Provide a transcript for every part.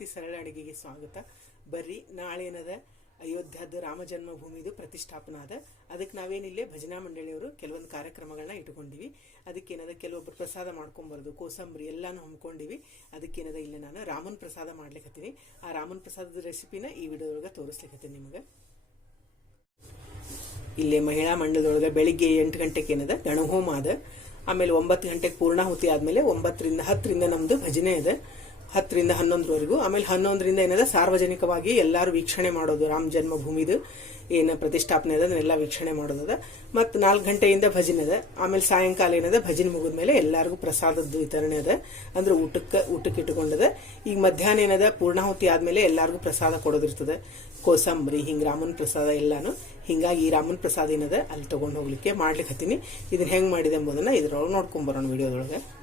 ಸರಸ್ವತಿ ಸರಳ ಅಡಿಗೆಗೆ ಸ್ವಾಗತ. ಬರ್ರಿ ನಾಳೆ ಏನದ ಅಯೋಧ್ಯದ ರಾಮ ಜನ್ಮಭೂಮಿದು ಪ್ರತಿಷ್ಠಾಪನ ಅದ ಅದಕ್ಕೆ ನಾವೇನಿಲ್ಲೇ, ಭಜನಾ ಮಂಡಳಿಯವರು ಕೆಲವೊಂದು ಕಾರ್ಯಕ್ರಮಗಳನ್ನ ಇಟ್ಕೊಂಡಿವಿ ಅದಕ್ಕೇನದ ಕೆಲವೊಬ್ರು ಪ್ರಸಾದ ಮಾಡ್ಕೊಂಬರೋದು, ಕೋಸಂಬರಿ ಎಲ್ಲಾನು ಹಮ್ಮಿಕೊಂಡಿವಿ. ಅದಕ್ಕೇನದ ಇಲ್ಲ ನಾನು, ರಾಮನ್ ಪ್ರಸಾದ ಮಾಡ್ಲಿಕ್ಕತ್ತೀನಿ ಆ ರಾಮನ್ ಪ್ರಸಾದದ ರೆಸಿಪಿನ ಈ ವಿಡಿಯೋದೊಳಗೆ ತೋರಿಸ್ಲಿಕ್ಕತ್ತೀನಿ ನಿಮಗೆ. ಇಲ್ಲೇ ಮಹಿಳಾ ಮಂಡಲದೊಳಗೆ ಬೆಳಿಗ್ಗೆ ಎಂಟು ಗಂಟೆಗೆ ಏನದ ಗಣಹೋಮ ಅದ. ಆಮೇಲೆ ಒಂಬತ್ತು ಗಂಟೆಗೆ ಪೂರ್ಣಾಹುತಿ ಆದ್ಮೇಲೆ ಒಂಬತ್ತರಿಂದ ಹತ್ತರಿಂದ ನಮ್ದು ಭಜನೆ ಇದೆ ಹತ್ತರಿಂದ ಹನ್ನೊಂದರವರೆಗೂ. ಆಮೇಲೆ ಹನ್ನೊಂದರಿಂದ ಏನದ, ಸಾರ್ವಜನಿಕವಾಗಿ ಎಲ್ಲರೂ ವೀಕ್ಷಣೆ ಮಾಡೋದು. ರಾಮ ಜನ್ಮಭೂಮಿದು ಏನು ಪ್ರತಿಷ್ಠಾಪನೆ ಅದ, ಅದನ್ನೆಲ್ಲ ವೀಕ್ಷಣೆ ಮಾಡೋದದ ಮತ್ತು ನಾಲ್ಕು ಗಂಟೆಯಿಂದ ಭಜನೆ ಅದ. ಆಮೇಲೆ ಸಾಯಂಕಾಲ ಏನದ, ಭಜನೆ ಮುಗಿದ ಮೇಲೆ ಎಲ್ಲರಿಗೂ ಪ್ರಸಾದದ್ದು ವಿತರಣೆ ಅದ. ಅಂದ್ರೆ ಊಟಕ್ಕೆ ಊಟಕ್ಕೆ ಇಟ್ಟುಕೊಂಡದ ಈಗ ಮಧ್ಯಾಹ್ನ ಏನದ, ಪೂರ್ಣಾಹುತಿ ಆದಮೇಲೆ ಎಲ್ಲರಿಗೂ ಪ್ರಸಾದ ಕೊಡೋದಿರ್ತದೆ ಕೋಸಂಬರಿ, ಹಿಂಗೆ ರಾಮನ ಪ್ರಸಾದ ಎಲ್ಲಾನು. ಹಿಂಗಾಗಿ ಈ ರಾಮನ್ ಪ್ರಸಾದ ಏನದ, ಅಲ್ಲಿ ತಗೊಂಡು ಹೋಗ್ಲಿಕ್ಕೆ ಮಾಡ್ಲಿಕ್ಕೆ ಹತ್ತೀನಿ. ಇದನ್ನ ಹೆಂಗೆ ಮಾಡಿದೆ ಎಂಬುದನ್ನ ಇದ್ರೊಳಗೆ ನೋಡ್ಕೊಂಡ್ ಬರೋಣ ವಿಡಿಯೋದೊಳಗೆ.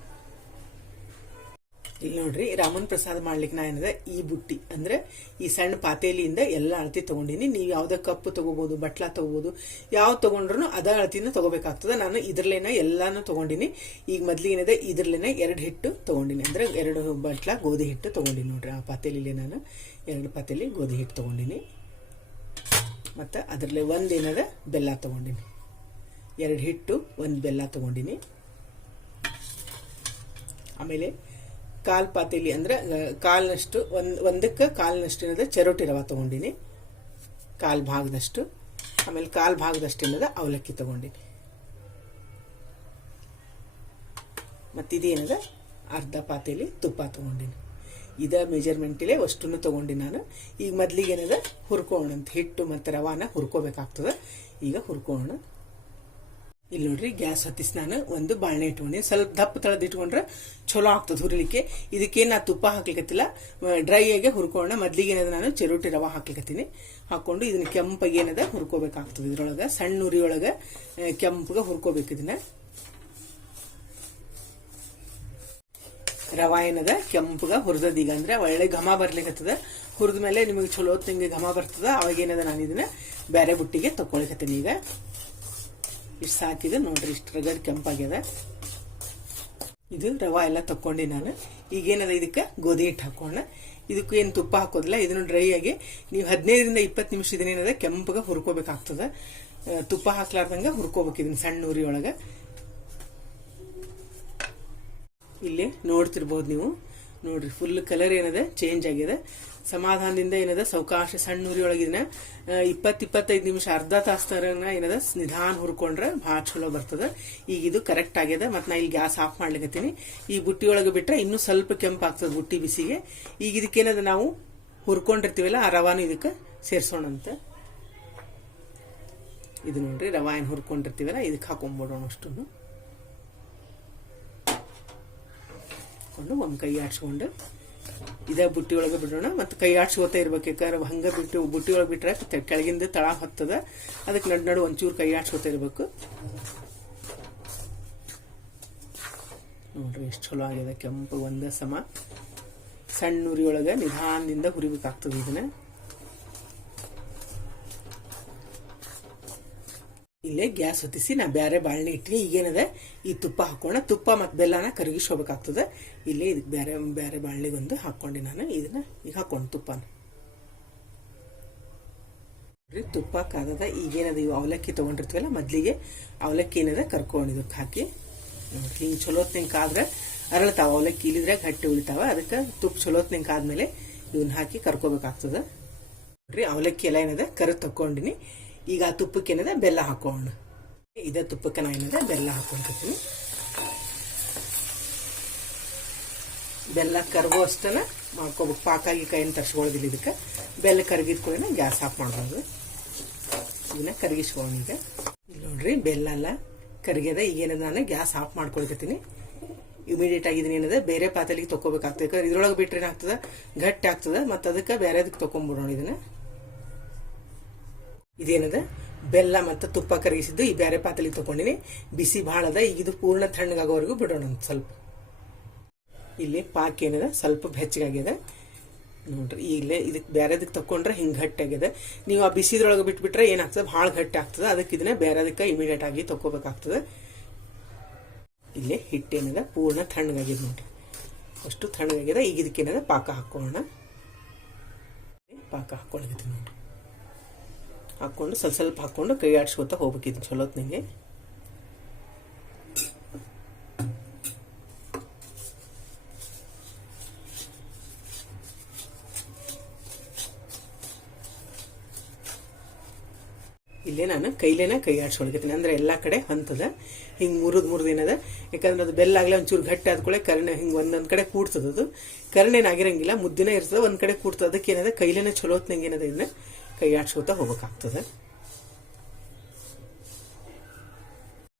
ಇಲ್ಲಿ ನೋಡ್ರಿ, ರಾಮನ್ ಪ್ರಸಾದ್ ಮಾಡ್ಲಿಕ್ಕೆ ನಾ ಏನಿದೆ, ಈ ಬುಟ್ಟಿ. ಅಂದ್ರೆ ಈ ಸಣ್ಣ ಪಾತೇಲಿಯಿಂದ ಎಲ್ಲ ಅಳತಿ ತಗೊಂಡಿನಿ. ನೀವು ಯಾವ್ದೇ ಕಪ್ಪು ತಗೋಬಹುದು ಬಟ್ಲ ತಗೋಬಹುದು ಯಾವ ತಗೊಂಡ್ರು ಅದ ಅಳತಿನ ತಗೋಬೇಕಾಗ್ತದೆ. ನಾನು ಇದ್ರಲ್ಲೇನ ಎಲ್ಲಾನು ತಗೊಂಡಿನಿ. ಈಗ ಮೊದ್ಲಿಗೆ ಏನಿದೆ, ಇದ್ರಲ್ಲೇನೆ ಎರಡು ಹಿಟ್ಟು ತಗೊಂಡಿನಿ. ಅಂದ್ರೆ ಎರಡು ಬಟ್ಲ, ಗೋಧಿ ಹಿಟ್ಟು ತಗೊಂಡಿನಿ ನೋಡ್ರಿ. ಆ ಪಾತೇಲಿಲಿ ನಾನು ಎರಡು ಪಾತೇಲಿ ಗೋಧಿ ಹಿಟ್ಟು ತಗೊಂಡಿನಿ. ಮತ್ತು ಅದರಲ್ಲಿ ಏನದ, ಬೆಲ್ಲ ತಗೊಂಡಿನಿ. ಎರಡು ಹಿಟ್ಟು, ಒಂದು ಬೆಲ್ಲ ತಗೊಂಡಿನಿ. ಆಮೇಲೆ ಕಾಲ್ ಪಾತೇಲಿ ಅಂದ್ರೆ ಕಾಲಿನಷ್ಟು, ಒಂದ್, ಒಂದಕ್ಕೆ ಕಾಲ್ನಷ್ಟು ಏನದ, ಚರೋಟಿ ರವ ತಗೊಂಡಿನಿ. ಕಾಲ್ ಭಾಗದಷ್ಟು, ಆಮೇಲೆ ಕಾಲ್ ಭಾಗದಷ್ಟು ಏನದ, ಅವಲಕ್ಕಿ ತಗೊಂಡಿನಿ. ಮತ್ತಿದೇನದ ಅರ್ಧ ಪಾತೇಲಿ ತುಪ್ಪ ತಗೊಂಡಿನಿ. ಇದ ಮೆಜರ್ಮೆಂಟಿಲೆ ಅಷ್ಟನ್ನು ತಗೊಂಡಿ ನಾನು. ಈಗ ಮೊದ್ಲಿಗೆ ಏನದ ಹುರ್ಕೋಣ ಅಂತ ಹಿಟ್ಟು ಮತ್ತು ರವಾನ ಹುರ್ಕೋಬೇಕಾಗ್ತದ. ಈಗ ಹುರ್ಕೋಣ ಇಲ್ಲಿ ನೋಡ್ರಿ, ಗ್ಯಾಸ್ ಹತ್ತಿಸಿ ನಾನು ಒಂದು ಬಾಳೆ ಇಟ್ಕೊಂಡಿ. ಸ್ವಲ್ಪ ದಪ್ಪ ತಳದಿಟ್ಕೊಂಡ್ರೆ ಚಲೋ ಆಗ್ತದೆ ಹುರಿಲಿಕ್ಕೆ. ಇದಕ್ಕೆ ನಾ ತುಪ್ಪ ಹಾಕ್ಲಿಕತ್ತಿಲ್ಲ ಡ್ರೈ ಆಗಿ ಹುರ್ಕೋಣ ಮೊದ್ಲಿಗೆ ಏನದ ನಾನು? ಚಿರೋಟಿ ರವ ಹಾಕ್ಲಿಕ್ಕತ್ತೀನಿ ಹಾಕೊಂಡು ಇದನ್ನ ಕೆಂಪಾಗಿ ಏನದ? ಹುರ್ಕೋಬೇಕಾಗ್ತದೆ ಇದ್ರೊಳಗೆ. ಸಣ್ಣ ಉರಿಯೊಳಗೆ ಕೆಂಪಗೆ ಹುರ್ಕೋಬೇಕು ಇದನ್ನ. ರವಾ ಏನದ? ಕೆಂಪಗ ಹುರಿದದ ಈಗ. ಅಂದ್ರೆ ಒಳ್ಳೆ ಘಮ ಬರ್ಲಿಕ್ಕತ್ತದ ಹುರಿದ ಮೇಲೆ ನಿಮಗೆ ಚಲೋ ತಿಂಗೆ ಘಮ ಬರ್ತದ. ಅವಾಗ ಏನದ ನಾನು ಇದನ್ನ ಬೇರೆ ಬುಟ್ಟಿಗೆ ತಕೊಳಿಕತ್ತೀನಿ ಈಗ. ಇಷ್ಟು ಸಾಕಿದೆ. ನೋಡ್ರಿ ಇಷ್ಟು ರಗಡ್ ಕೆಂಪಾಗ್ಯದ. ಇದು ರವಾ ಎಲ್ಲ ತಕ್ಕೊಂಡಿ ನಾನು. ಈಗೇನದ ಇದಕ್ಕೆ? ಗೋಧಿ ಹಿಟ್ಟು ಹಾಕೋಣ. ಇದಕ್ಕೂ ಏನು ತುಪ್ಪ ಹಾಕೋದಿಲ್ಲ. ಇದನ್ನು ಡ್ರೈ ಆಗಿ ನೀವು ಹದಿನೈದರಿಂದ ಇಪ್ಪತ್ತು ನಿಮಿಷ ಇದನ್ನೇನದ ಕೆಂಪಗೆ ಹುರ್ಕೋಬೇಕಾಗ್ತದೆ. ತುಪ್ಪ ಹಾಕ್ಲಾರ್ದಂಗೆ ಹುರ್ಕೋಬೇಕು ಇದನ್ನ ಸಣ್ಣ ಉರಿ ಒಳಗ ಇಲ್ಲಿ ನೋಡ್ತಿರ್ಬೋದು ನೀವು. ನೋಡ್ರಿ ಫುಲ್ ಕಲರ್ ಏನದ? ಚೇಂಜ್ ಆಗಿದೆ ಸಮಾಧಾನದಿಂದ ಏನದ, ಸೌಕಾಶ ಸಣ್ಣ ಉರಿ ಒಳಗಿನ ಇಪ್ಪತ್ ಇಪ್ಪತ್ತೈದು ನಿಮಿಷ ಅರ್ಧ ತಾಸ್ತರನ ಏನದ, ನಿಧಾನ ಹುರ್ಕೊಂಡ್ರೆ ಭಾಳ ಚಲೋ ಬರ್ತದ. ಈಗ ಇದು ಕರೆಕ್ಟ್ ಆಗ್ಯದ, ಮತ್ತೆ ನಾ ಇಲ್ಲಿ ಗ್ಯಾಸ್ ಆಫ್ ಮಾಡ್ಲಿಕತ್ತೀನಿ. ಈ ಬುಟ್ಟಿ ಒಳಗೆ ಬಿಟ್ರೆ ಇನ್ನೂ ಸ್ವಲ್ಪ ಕೆಂಪು ಆಗ್ತದ ಬುಟ್ಟಿ ಬಿಸಿಗೆ. ಈಗ ಇದಕ್ಕೇನದ ನಾವು ಹುರ್ಕೊಂಡಿರ್ತೀವಲ್ಲ, ಆ ರವಾನು ಇದಕ್ಕೆ ಸೇರ್ಸೋಣಂತ. ಇದು ನೋಡ್ರಿ, ರವಾ ಏನು ಹುರ್ಕೊಂಡಿರ್ತೀವಲ್ಲ ಇದಕ್ಕೆ ಹಾಕೊಂಡ್ಬಿಡೋಣ ಅಷ್ಟು ಒಂದು ಕೈ ಆಡ್ಸ್ಕೊಂಡು. ಇದೇ ಬುಟ್ಟಿ ಒಳಗೆ ಬಿಡೋಣ. ಮತ್ತು ಕೈ ಆಡ್ಸ್ಕೋತ ಇರ್ಬೇಕು. ಯಾಕಂದ್ರೆ ಹಂಗೆ ಬಿಟ್ಟು ಬುಟ್ಟಿ ಒಳಗೆ ಬಿಟ್ರೆ ಕೆಳಗಿಂದ ತಳ ಹತ್ತದ. ಅದಕ್ಕೆ ನಡು ನಡು ಒಂಚೂರು ಕೈ ಆಡ್ಸ್ಕೋತ ಇರ್ಬೇಕು. ನೋಡ್ರಿ ಎಷ್ಟು ಚಲೋ ಆಗಿದೆ. ಕೆಂಪು ಒಂದೇ ಸಮ. ಸಣ್ಣ ಉರಿ ನಿಧಾನದಿಂದ ಹುರಿಬೇಕಾಗ್ತದೆ ಇದನ್ನ. ಇಲ್ಲೇ ಗ್ಯಾಸ್ ಹೊತ್ತಿಸಿ ನಾ ಬೇರೆ ಬಾಳ್ನೆ ಇಟ್ಟಿನಿ ಈಗೇನದ? ಈ ತುಪ್ಪ ಹಾಕೋಣ ತುಪ್ಪ ಮತ್ತು ಬೆಲ್ಲನ ಕರಗಿಸ್ಕೋಬೇಕಾಗ್ತದೆ ಇಲ್ಲೇ ಇದಕ್ಕೆ ಬೇರೆ ಬೇರೆ ಬಾಳ್ನೆಗೊಂದು ಹಾಕ್ಕೊಂಡೆ ನಾನು. ಇದನ್ನ ಈಗ ಹಾಕೊಂಡು ತುಪ್ಪನ. ತುಪ್ಪ ಕಾದದ. ಈಗೇನದ, ಇವು ಅವಲಕ್ಕಿ ತೊಗೊಂಡಿರ್ತೀವಲ್ಲ, ಮೊದಲಿಗೆ ಅವಲಕ್ಕಿ ಏನಿದೆ ಕರ್ಕೊಂಡು ಇದಕ್ಕೆ ಹಾಕಿ. ಹಿಂಗೆ ಚಲೋತ್ನಂಗೆ ಕಾದ್ರೆ ಅರಳ್ತಾವ ಅವಲಕ್ಕಿ ಇಲ್ಲಿದ್ರೆ ಗಟ್ಟಿ ಉಳಿತಾವ. ಅದಕ್ಕೆ ತುಪ್ಪ ಚಲೋತ್ನಂಗೆ ಕಾದ್ಮೇಲೆ ಇವನ್ನ ಹಾಕಿ ಕರ್ಕೋಬೇಕಾಗ್ತದೆ. ನೋಡ್ರಿ ಅವಲಕ್ಕಿ ಎಲ್ಲ ಏನದ ಕರು ತಕೊಂಡಿನಿ ಈಗ ಆ ತುಪ್ಪಕ್ಕೆ ಏನಿದೆ? ಬೆಲ್ಲ ಹಾಕೋಣ. ಇದೇ ತುಪ್ಪಕ್ಕೆ ನಾನು ಏನಿದೆ? ಬೆಲ್ಲ ಹಾಕೊಂಡ್ತೀನಿ ಬೆಲ್ಲ ಕರ್ಗೋ ಅಷ್ಟನ ಮಾಡ್ಕೋಬೇಕು. ಪಾಕಾಗಿ ಕೈಯನ್ನು ತರ್ಸ್ಕೊಳ್ಳೋದಿಲ್ಲ ಇದಕ್ಕೆ. ಬೆಲ್ಲ ಕರಗಿದ ಕೂಡ ಗ್ಯಾಸ್ ಆಫ್ ಮಾಡ್ಬೋದು ಇದನ್ನ ಕರಗಿಸ್ಕೊಳ್ಳೋಣ ಈಗ. ನೋಡ್ರಿ, ಬೆಲ್ಲ ಎಲ್ಲ ಕರಗ್ಯದ ಈಗೇನದ ನಾನು ಗ್ಯಾಸ್ ಆಫ್ ಮಾಡ್ಕೊಳ್ತಿರ್ತೀನಿ ಇಮಿಡಿಯೇಟ್ ಆಗಿ ಏನಿದೆ? ಬೇರೆ ಪಾತ್ರೆಗೆ ತಗೋಬೇಕಾಗ್ತದೆ ಇದ್ರೊಳಗೆ ಬಿಟ್ರೆ ಏನಾಗ್ತದೆ? ಗಟ್ಟಿ ಆಗ್ತದೆ. ಮತ್ತು ಅದಕ್ಕೆ ಬೇರೆದಕ್ಕೆ ತಗೊಂಡ್ಬಿಡೋಣ ಇದನ್ನ. ಇದೇನದ ಬೆಲ್ಲ ಮತ್ತು ತುಪ್ಪ ಕರಗಿಸಿದ್ದು ಈ ಬೇರೆ ಪಾತ್ರೆಗೆ ತಗೊಂಡಿನಿ. ಬಿಸಿ ಭಾಳ ಅದ ಈಗ ಇದು ಪೂರ್ಣ ತಣ್ಣಗಾಗೋವರೆಗೂ ಬಿಡೋಣ ಒಂದು ಸ್ವಲ್ಪ. ಇಲ್ಲಿ ಪಾಕ್ ಏನದ, ಸ್ವಲ್ಪ ಬೆಚ್ಚಗಾಗ್ಯದ ನೋಡ್ರಿ, ಇಲ್ಲೇ ಇದಕ್ಕೆ ಬೇರೆದಕ್ಕೆ ತಕೊಂಡ್ರೆ ಹಿಂಗೆ ಗಟ್ಟಿ ಆಗ್ಯದ ನೀವು ಆ ಬಿಸಿದ್ರೊಳಗೆ ಬಿಟ್ಬಿಟ್ರೆ ಏನಾಗ್ತದೆ? ಭಾಳ ಗಟ್ಟಿ ಆಗ್ತದೆ ಅದಕ್ಕೆ ಇದನ್ನ ಬೇರೆದಕ್ಕೆ ಇಮಿಡಿಯೇಟ್ ಆಗಿ ತಗೋಬೇಕಾಗ್ತದೆ ಇಲ್ಲೇ ಹಿಟ್ಟೇನದ ಪೂರ್ಣ ತಣ್ಣಗಾಗಿದೆ ನೋಡ್ರಿ. ಅಷ್ಟು ತಣ್ಣಗಾಗಿದೆ. ಈಗ ಇದಕ್ಕೆ ಇದಕ್ಕೇನದ ಪಾಕ ಹಾಕೋಣ. ಪಾಕ ಹಾಕೊಂಡಿದ್ದೀನಿ ನೋಡಿ ಹಾಕ್ಕೊಂಡು ಸ್ವಲ್ಪ ಸ್ವಲ್ಪ ಹಾಕ್ಕೊಂಡು ಕೈ ಆಡ್ಸ್ಕೊತಾ ಚಲೋತ್ ಚಲೋತ್ನಿಗೆ ಇಲ್ಲೇ ನಾನು ಕೈಲೇನೆ ಕೈ ಆಡ್ಸ್ಕೊಳಕತ್ತೀನಿ. ಅಂದ್ರೆ ಎಲ್ಲ ಕಡೆ ಹಂತದ, ಹಿಂಗೆ ಮುರಿದ್ ಮುರಿದು ಏನದ. ಯಾಕಂದ್ರೆ ಅದು ಬೆಲ್ಲ ಆಗಲಿ ಒಂಚೂರು ಗಟ್ಟಿ ಆದ್ಕೊಳ್ಳೆ ಕರ್ಣೆ ಹಿಂಗೆ ಒಂದೊಂದು ಕಡೆ ಕೂಡ್ತದ ಅದು ಕರ್ಣೇನಾಗಿರಂಗಿಲ್ಲ ಮುದ್ದಿನ ಇರ್ತದೆ, ಒಂದು ಕಡೆ ಕೂಡ್ತದ. ಅದಕ್ಕೆ ಏನದ ಕೈಲೇನೆ ಚಲೋತ್ನಂಗೆ ಏನದ ಇದನ್ನ ಕೈ ಆಡ್ಸ್ಕೊತಾ ಹೋಗ್ಬೇಕಾಗ್ತದೆ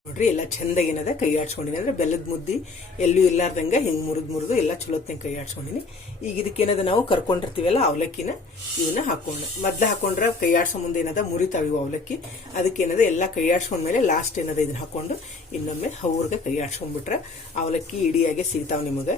ನೋಡ್ರಿ, ಎಲ್ಲ ಚಂದ ಏನದ? ಕೈ ಆಡ್ಸ್ಕೊಂಡಿನಿ ಅಂದ್ರೆ ಬೆಲ್ಲದ ಮುದ್ದಿ ಎಲ್ಲೂ ಇಲ್ಲಾರ್ದಂಗೆ ಹಿಂಗೆ ಮುರಿದು ಮುರಿದು ಎಲ್ಲ ಚಲೋತ್ನಂಗೆ ಕೈ ಆಡ್ಸ್ಕೊಂಡಿನಿ ಈಗ ಇದಕ್ಕೇನದ ನಾವು ಕರ್ಕೊಂಡಿರ್ತೀವಲ್ಲ ಅವಲಕ್ಕಿನ ಇವನ್ನ ಹಾಕೋಣ. ಮೊದ್ಲು ಹಾಕೊಂಡ್ರೆ ಕೈ ಆಡ್ಸೋ ಮುಂದೆ ಏನದ? ಮುರಿತಾವ ಇವು ಅವಲಕ್ಕಿ. ಅದಕ್ಕೇನದ ಎಲ್ಲ ಕೈ ಆಡ್ಸ್ಕೊಂಡ್ಮೇಲೆ ಲಾಸ್ಟ್ ಏನದ? ಇದನ್ನ ಹಾಕೊಂಡು ಇನ್ನೊಮ್ಮೆ ಹೌರ್ಗೆ ಕೈ ಅವಲಕ್ಕಿ ಇಡಿಯಾಗೆ ಸಿಗ್ತಾವ ನಿಮಗೆ.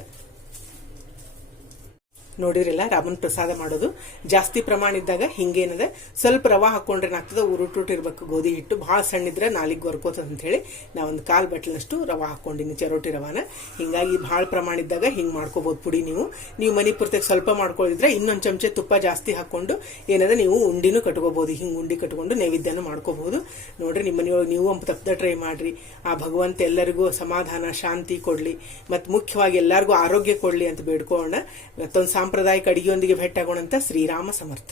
ನೋಡಿರಲ್ಲ ರಾಮನ್ ಪ್ರಸಾದ ಮಾಡೋದು ಜಾಸ್ತಿ ಪ್ರಮಾಣ ಇದ್ದಾಗ ಹಿಂಗೇನದ ಸ್ವಲ್ಪ ರವಾ ಹಾಕೊಂಡ್ರೆ ಏನಾಗ್ತದೆ ಉರುಟುಟ್ ಇರ್ಬೇಕು, ಗೋಧಿ ಹಿಟ್ಟು. ಭಾಳ ಸಣ್ಣಿದ್ರೆ ನಾಲಿಗೆ ಗೊರ್ಕೋತದ ಅಂತ ಹೇಳಿ ನಾ ಒಂದು ಕಾಲ್ ಬಟ್ಲಷ್ಟು ರವಾ ಹಾಕೊಂಡಿನಿ, ಚರೋಟಿ ರವಾನ. ಹಿಂಗಾಗಿ ಭಾಳ ಪ್ರಮಾಣ ಇದ್ದಾಗ ಹಿಂಗೆ ಮಾಡ್ಕೋಬಹುದು ಪುಡಿ ನೀವು. ನೀವು ಮನಿ ಪೂರ್ತಿಗೆ ಸ್ವಲ್ಪ ಮಾಡ್ಕೊಳ್ಳಿದ್ರೆ ಇನ್ನೊಂದು ಚಮಚೆ ತುಪ್ಪ ಜಾಸ್ತಿ ಹಾಕೊಂಡು ಏನದ, ನೀವು ಉಂಡಿನೂ ಕಟ್ಕೋಬಹುದು ಹಿಂಗೆ ಉಂಡಿ ಕಟ್ಕೊಂಡು ನೈವೇದ್ಯನೂ ಮಾಡ್ಕೋಬಹುದು ನೋಡ್ರಿ ನಿಮ್ಮ ಮನೆಯೊಳಗೆ ನೀವು ಒಂದು ತಪ್ಪದ ಟ್ರೈ ಮಾಡ್ರಿ. ಆ ಭಗವಂತ ಎಲ್ಲರಿಗೂ ಸಮಾಧಾನ, ಶಾಂತಿ ಕೊಡ್ಲಿ. ಮತ್ತು ಮುಖ್ಯವಾಗಿ ಎಲ್ಲರಿಗೂ ಆರೋಗ್ಯ ಕೊಡ್ಲಿ ಅಂತ ಬೇಡ್ಕೋಣ. ಮತ್ತೊಂದು ಸಾಂಪ್ರದಾಯಿಕ ಅಡಿಗೆಯೊಂದಿಗೆ ಭೇಟಿಯಾಗೋಣ ಶ್ರೀರಾಮ ಸಮರ್ಥ.